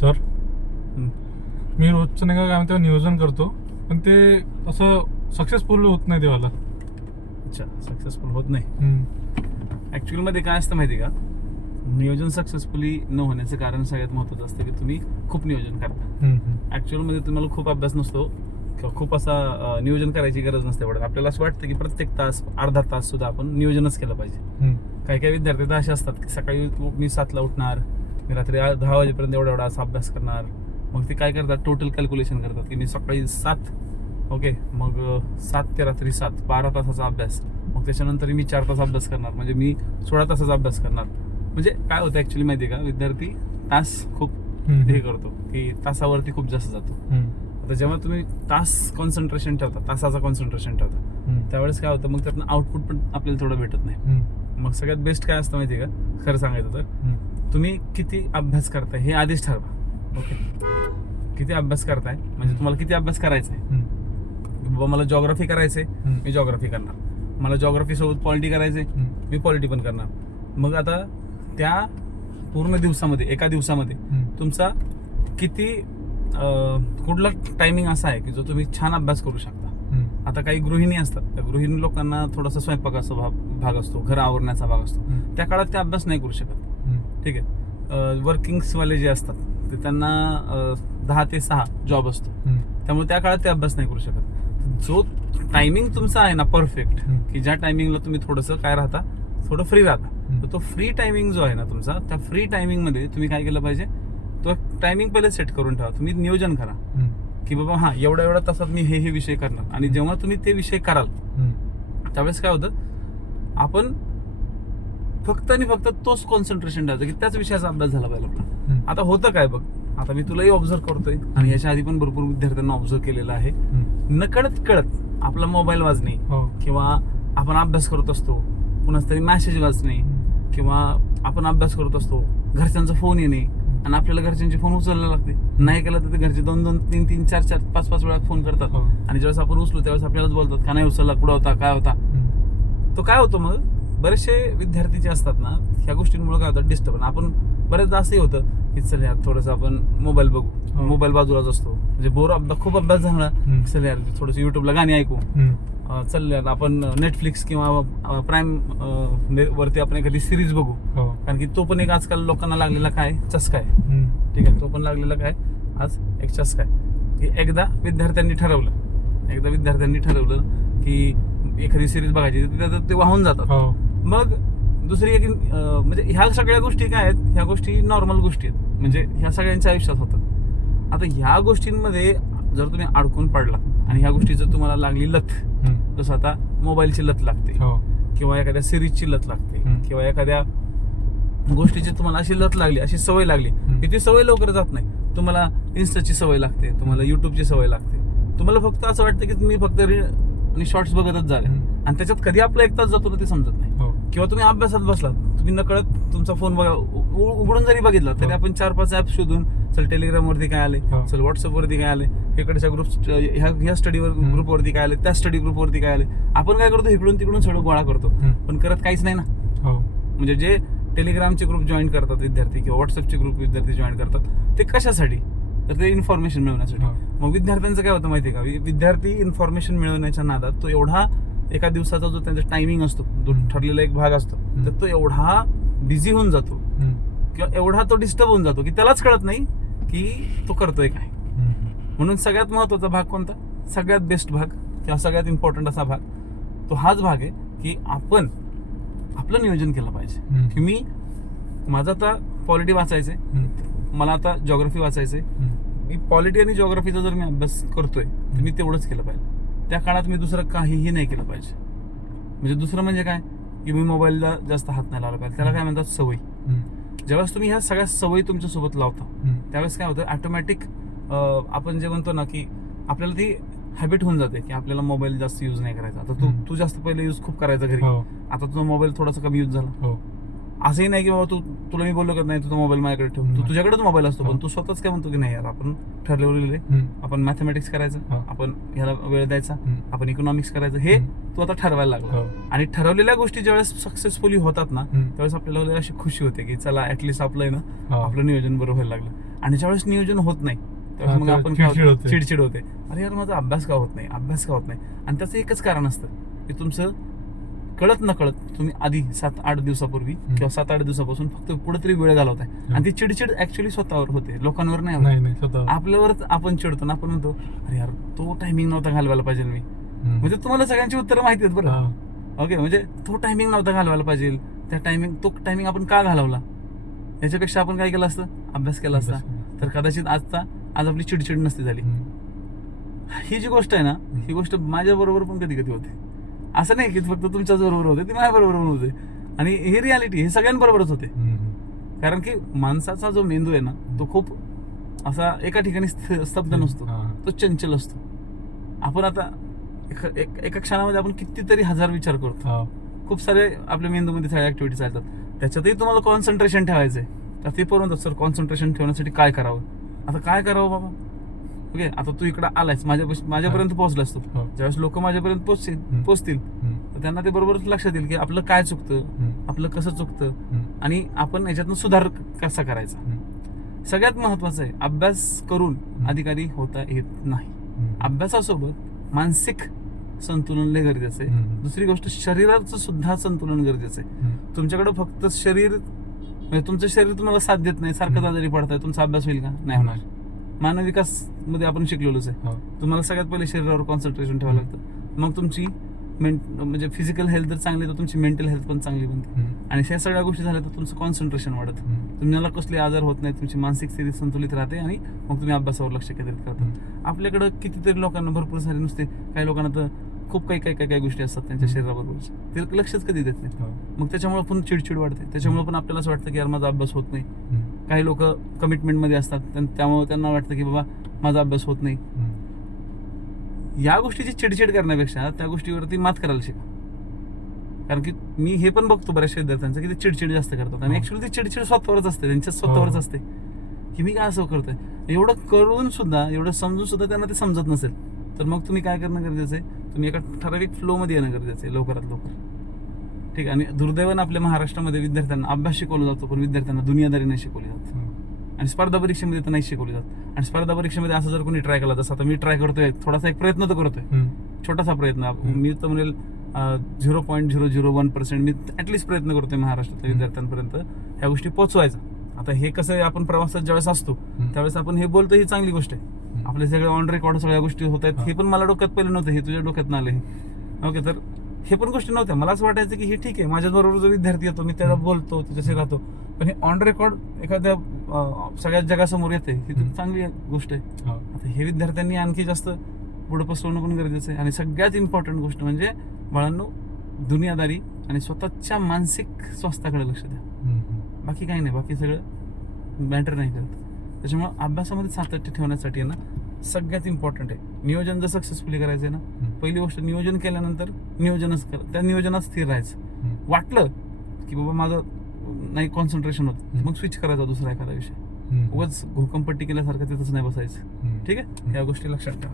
Sir. मी रोजचं नाही का काय म्हणते नियोजन करतो. पण ते असं सक्सेसफुल होत नाही देवाला. अच्छा सक्सेसफुल होत नाही. ऍक्च्युअलमध्ये काय असतं माहिती का? नियोजन सक्सेसफुली न होण्याचं कारण सगळ्यात महत्वाचं असतं की तुम्ही खूप नियोजन करता. ऍक्च्युअलमध्ये तुम्हाला खूप अभ्यास नसतो. किंवा खूप असा नियोजन करायची गरज नसते पडत आपल्याला असं वाटतं की प्रत्येक तास अर्धा तास सुद्धा आपण नियोजनच केलं पाहिजे. काही काही विद्यार्थी तर असे असतात की सकाळी मी सातला उठणार मी रात्री दहा वाजेपर्यंत एवढा एवढा असा अभ्यास करणार. मग ते काय करतात? टोटल कॅल्क्युलेशन करतात की मी सकाळी सात ओके मग सात ते रात्री सात बारा तासाचा अभ्यास. मग त्याच्यानंतर मी चार तास अभ्यास करणार. म्हणजे मी सोळा तासाचा अभ्यास करणार. म्हणजे काय होतं ऍक्च्युली माहिती आहे का? विद्यार्थी तास खूप हे करतो की तासावरती खूप जास्त जातो. आता जेव्हा तुम्ही तास कॉन्सन्ट्रेशन ठेवता तासाचा कॉन्सन्ट्रेशन ठेवता त्यावेळेस काय होतं? मग त्यातनं आउटपुट पण आपल्याला थोडं भेटत नाही. मग सगळ्यात बेस्ट काय असतं माहिती आहे का? खरं सांगायचं तर तुम्ही किती अभ्यास करताय हे आधीच ठरवा. ओके किती अभ्यास करताय? म्हणजे तुम्हाला किती अभ्यास करायचा आहे बाबा मला जॉग्राफी करायचंय मी जॉग्राफी करणार. मला जॉग्राफी सोबत पॉलिटी करायचंय मी पॉलिटी पण करणार. मग आता त्या पूर्ण दिवसामध्ये एका दिवसामध्ये तुमचा किती कुठला टायमिंग असा आहे की जो तुम्ही छान अभ्यास करू शकता? आता काही गृहिणी असतात. त्या गृहिणी लोकांना थोडासा स्वयंपाकाचा भाग भाग असतो घर आवरण्याचा भाग असतो. त्या काळात ते अभ्यास नाही करू शकत. ठीक आहे. वर्किंग्सवाले जे असतात ते त्यांना दहा ते सहा जॉब असतो. त्यामुळे त्या काळात ते अभ्यास नाही करू शकत. जो टायमिंग तुमचा आहे ना परफेक्ट. की ज्या टायमिंगला तुम्ही थोडंसं काय राहता थोडं फ्री राहता. तर तो फ्री टायमिंग जो आहे ना तुमचा त्या फ्री टायमिंगमध्ये तुम्ही काय केलं पाहिजे? तो टायमिंग पहिले सेट करून ठेवा. तुम्ही नियोजन करा. की बाबा हा एवढ्या एवढ्या तासात मी हे हे विषय करणार. आणि जेव्हा तुम्ही ते विषय कराल त्यावेळेस काय होतं? आपण फक्त आणि फक्त तोच कॉन्सन्ट्रेशन ठेवायचं की त्याच विषयाचा अभ्यास झाला पाहिजे आपला. आता होतं काय बघ. आता मी तुलाही ऑब्झर्व करतोय आणि याच्या आधी पण भरपूर विद्यार्थ्यांना ऑब्झर्व केलेलं आहे. नकळत कळत आपला मोबाईल वाजणे हो. किंवा आपण अभ्यास करत असतो कुणाच तरी मॅसेज वाचणे किंवा आपण अभ्यास करत असतो घरच्यांचा फोन येणे आणि आपल्याला घरच्यांचे फोन उचलायला लागते. नाही केलं तर ते घरचे दोन दोन तीन तीन चार चार पाच पाच वेळा फोन करतात. हो. आणि ज्यावेळेस आपण उचलू त्यावेळेस आपल्यालाच बोलतात का नाही उचलला कुठं होता काय होता? तो काय होतं मग? बरेचसे विद्यार्थी जे असतात ना ह्या गोष्टींमुळे काय होतं डिस्टर्ब आपण बरेचदा असंही होतं की चल यार थोडंसं आपण मोबाईल बघू. हो. मोबाईल बाजूलाच असतो. म्हणजे बोर अभ्यास खूप अभ्यास झाला. चल यार थोडंसं युट्यूबला गाणी ऐकू. चल यार आपण नेटफ्लिक्स किंवा प्राईम वरती आपण एखादी सिरीज बघू. हो. कारण की तो पण एक आजकाल लोकांना लागलेला काय? चस्का आहे. ठीक आहे तो पण लागलेला काय? आज एक चस्का आहे. की एकदा विद्यार्थ्यांनी ठरवलं. एकदा विद्यार्थ्यांनी ठरवलं की एखादी सिरीज बघायची ते वाहून जातात. हो. मग दुसरी एक म्हणजे ह्या सगळ्या गोष्टी काय आहेत? ह्या गोष्टी नॉर्मल गोष्टी आहेत. म्हणजे ह्या सगळ्यांच्या आयुष्यात होतात. आता ह्या गोष्टींमध्ये जर तुम्ही अडकून पडला आणि ह्या गोष्टीचं तुम्हाला लागली लत जसं आता मोबाईलची लत लागते. हो. किंवा एखाद्या सिरीजची लत लागते. किंवा एखाद्या गोष्टीची तुम्हाला अशी लत लागली अशी सवय लागली. की ती सवय लवकर जात नाही. तुम्हाला इन्स्टाची सवय लागते तुम्हाला युट्यूबची सवय लागते. तुम्हाला फक्त असं वाटतं की तुम्ही फक्त रील आणि शॉर्ट्स बघतच झाले. आणि त्याच्यात कधी आपला एक तास जातो ना ते समजत नाही. किंवा तुम्ही अभ्यासात बसलात तुम्ही नकळत तुमचा फोन बघा उघडून जरी बघितला तरी हो. आपण चार पाच ऍप शोधून चल टेलिग्राम वरती काय आले हो. चल व्हॉट्सअप वरती काय आले इकडच्या ग्रुप ह्या ह्या स्टडीवर हम्म. ग्रुप वरती काय आले त्या स्टडी ग्रुप वरती काय आले आपण काय करतो इकडून तिकडून सगळं गोळा करतो. पण करत काहीच नाही ना हो म्हणजे जे टेलिग्रामचे ग्रुप जॉईन करतात विद्यार्थी किंवा व्हॉट्सअपचे ग्रुप विद्यार्थी जॉईन करतात ते कशासाठी तर ते इन्फॉर्मेशन मिळवण्यासाठी. मग विद्यार्थ्यांचं काय होतं माहितीये का विद्यार्थी इन्फॉर्मेशन मिळवण्याच्या नादात तो एवढा एका दिवसाचा जो त्यांचा टायमिंग असतो जो. ठरलेला एक भाग असतो. तर तो एवढा बिझी होऊन जातो. किंवा एवढा तो डिस्टर्ब होऊन जातो की त्यालाच कळत नाही की तो करतोय काय. म्हणून सगळ्यात महत्त्वाचा भाग कोणता सगळ्यात बेस्ट भाग किंवा सगळ्यात इम्पॉर्टंट असा भाग तो हाच भाग आहे की आपण आपलं नियोजन केलं पाहिजे. की मी माझं आता पॉलिटी वाचायचंय. मला आता जॉग्राफी वाचायचंय. मी पॉलिटी आणि जॉग्राफीचा जर मी अभ्यास करतोय तर मी तेवढंच केलं पाहिजे त्या काळात मी दुसरं काहीही नाही केलं पाहिजे. म्हणजे दुसरं म्हणजे काय? की मी मोबाईलला जास्त हात नाही लावला पाहिजे. त्याला काय म्हणतात? सवय. ज्यावेळेस तुम्ही ह्या सगळ्या सवयी तुमच्यासोबत लावता. त्यावेळेस काय होतं? ऑटोमॅटिक आपण जे म्हणतो ना की आपल्याला ती हॅबिट होऊन जाते की आपल्याला मोबाईल जास्त यूज नाही करायचा. आता तू. तू जास्त पहिले यूज खूप करायचा घरी. हो. आता तुझा मोबाईल थोडासा कमी यूज झाला. हो. असंही नाही की बाबा तू तुला मी बोललो का नाही तुझा मोबाईल माझ्याकडे ठेव तू. तुझ्याकडेच मोबाईल असतो. पण तू स्वतःच काय म्हणतो की नाही यार आपण हम्म. आपण मॅथमॅटिक्स करायचं. आपण ह्याला वेळ द्यायचा. आपण इकॉनॉमिक्स करायचं हे. तू आता ठरवायला लागला हो आणि ठरवलेल्या गोष्टी ज्यावेळेस सक्सेसफुली होतात ना. त्यावेळेस आपल्याला लय अशी खुशी होते की चला ऍटलिस्ट आपलं ना. आपलं नियोजन बरोबर व्हायला लागलं आणि ज्यावेळेस नियोजन होत नाही त्यावेळेस मग आपण. चिडचिड होते अरे यार माझा अभ्यास का होत नाही अभ्यास का होत नाही आणि त्याचं एकच कारण असतं की तुमचं कळत न कळत तुम्ही आधी सात आठ दिवसापूर्वी किंवा सात आठ दिवसापासून फक्त कुठेतरी वेळ घालवताय. आणि ती चिडचिड ऍक्च्युली स्वतःवर होते. लोकांवर नाही होत. नाही नाही स्वतः आपल्यावरच आपण चिडतो ना आपण म्हणतो अरे यार तो टायमिंग नव्हता घालवायला पाहिजे मी. म्हणजे तुम्हाला सगळ्यांची उत्तरं माहिती आहेत बरं. ओके म्हणजे तो टायमिंग नव्हता घालवायला पाहिजे. त्या टायमिंग तो टायमिंग आपण का घालवला? याच्यापेक्षा आपण काय केलं असतं? अभ्यास केला असता. तर कदाचित आजचा आज आपली चिडचिड नसती झाली. ही जी गोष्ट आहे ना ही गोष्ट माझ्या बरोबर पण कधी कधी होते. असं नाही की फक्त तुमच्याच बरोबर होते ती माझ्या बरोबर पण होते. आणि ही रियालिटी हे सगळ्यांबरोबरच होते. कारण की माणसाचा जो मेंदू आहे ना तो खूप असा एका ठिकाणी स्तब्ध नसतो. तो चंचल असतो. आपण आता एका- एक- एका क्षणामध्ये आपण कितीतरी हजार विचार करतो. खूप सारे आपल्या मेंदूमध्ये सगळ्या ऍक्टिव्हिटी चालतात. त्याच्यातही तुम्हाला कॉन्सन्ट्रेशन ठेवायचंय. तर ते पण सर कॉन्सन्ट्रेशन ठेवण्यासाठी काय करावं? आता काय करावं बाबा? ओके आता तू इकडं आलायस माझ्या माझ्यापर्यंत पोहोचलास तू हो. ज्यावेळेस लोक माझ्यापर्यंत पोहोचतील. पोहोचतील. तर त्यांना ते बरोबर लक्षात येईल की आपलं काय चुकतं. आपलं कसं चुकतं. आणि आपण याच्यातनं सुधार कसा करायचा. सगळ्यात महत्वाचं आहे अभ्यास करून अधिकारी होता येत नाही. अभ्यासासोबत मानसिक संतुलन लय गरजेचं आहे. दुसरी गोष्ट शरीराचं सुद्धा संतुलन गरजेचं आहे. तुमच्याकडे फक्त शरीर म्हणजे तुमचं शरीर तुम्हाला साथ देत नाही सारखं. आजारी पडताय तुमचा अभ्यास होईल का नाही होणार मानव विकासमध्ये आपण शिकलेलोच आहे हो. तुम्हाला सगळ्यात पहिले शरीरावर कॉन्सन्ट्रेशन ठेवावं लागतं मग तुमची म्हणजे फिजिकल हेल्थ जर चांगली तर तुमची मेंटल हेल्थ पण चांगली बनते. आणि ह्या सगळ्या गोष्टी झाल्या तर तुमचं कॉन्सन्ट्रेशन वाढतं. तुम्हाला कसले आजार होत नाही तुमची मानसिक स्थिती संतुलित राहते आणि मग तुम्ही अभ्यासावर लक्ष केंद्रित करता. आपल्याकडं कितीतरी लोकांना भरपूर सारे नुसते काही लोकांना तर खूप काही काही काही काही गोष्टी असतात त्यांच्या शरीराबरोबर ते लक्षच कधी देत नाही हो. मग त्याच्यामुळे पण चिडचिड वाढते त्याच्यामुळे पण आपल्याला असं वाटतं की यार माझा अभ्यास होत नाही. काही लोक कमिटमेंटमध्ये असतात. त्यां- त्यामुळे त्यांना वाटतं की बाबा माझा अभ्यास होत नाही. या गोष्टीची चिडचिड करण्यापेक्षा त्या गोष्टीवरती मात करायला शिका. कारण की मी हे पण बघतो बऱ्याचशा विद्यार्थ्यांचं की ते चिडचिड जास्त करतात. आणि हो. ऍक्च्युली ती चिडचिड स्वतःवरच असते. त्यांच्या स्वतःवरच हो. असते. की मी काय असं करतोय? एवढं करून सुद्धा एवढं समजून सुद्धा त्यांना ते समजत नसेल. तर मग तुम्ही काय करणं गरजेचं आहे? तुम्ही एका ठराविक फ्लोमध्ये येणं गरजेचं आहे लवकरात लवकर. ठीक आहे आणि दुर्दैवानं आपल्या महाराष्ट्रामध्ये विद्यार्थ्यांना अभ्यास शिकवला जातो पण विद्यार्थ्यांना दुनियादारी नाही शिकवली जात. आणि स्पर्धा परीक्षेमध्ये तर नाही शिकवली जात आणि स्पर्धा परीक्षेमध्ये असं जर कोणी ट्राय केला जसं आता मी ट्राय करतोय थोडासा एक प्रयत्न तर करतोय. छोटासा प्रयत्न. मी तर म्हणेल zero point zero zero one percent मी ऍटलीस्ट प्रयत्न करतोय महाराष्ट्रातल्या. विद्यार्थ्यांपर्यंत ह्या गोष्टी पोहोचवायचा आता हे कसं आपण प्रवासात ज्यावेळेस असतो. त्यावेळेस आपण हे बोलतो ही चांगली गोष्ट आहे. आपले सगळे ऑन रेकॉर्ड सगळ्या गोष्टी होत आहेत हा. हे पण मला डोक्यात पहिले नव्हतं हे तुझ्या डोक्यात आलं हे ओके तर हे पण गोष्टी नव्हत्या मला असं वाटायचं की हे ठीक आहे माझ्याबरोबर जो विद्यार्थी येतो मी त्याला. बोलतो त्याच्याशी राहतो पण हे ऑन रेकॉर्ड एखाद्या सगळ्या जगासमोर येते ही तर. चांगली गोष्ट आहे हो. आता हे विद्यार्थ्यांनी आणखी जास्त पुढे पसरवणं पण गरजेचं आहे आणि सगळ्यात इम्पॉर्टंट गोष्ट म्हणजे बाळांनो दुनियादारी आणि स्वतःच्या मानसिक स्वास्थ्याकडे लक्ष द्या. बाकी काही नाही बाकी सगळं मॅटर नाही करत त्याच्यामुळं अभ्यासामध्ये सातत्य ठेवण्यासाठी आहे ना सगळ्यात इम्पॉर्टंट आहे नियोजन जर सक्सेसफुली करायचं आहे ना. पहिली गोष्ट नियोजन केल्यानंतर नियोजनच कर त्या नियोजनात स्थिर राहायचं. वाटलं की बाबा माझं नाही कॉन्सन्ट्रेशन होत. मग स्विच करायचा दुसरा एखादा विषय. उगाच घोकंपट्टी केल्यासारखं तिथंच नाही बसायचं. ठीक आहे या गोष्टी लक्षात ठेवा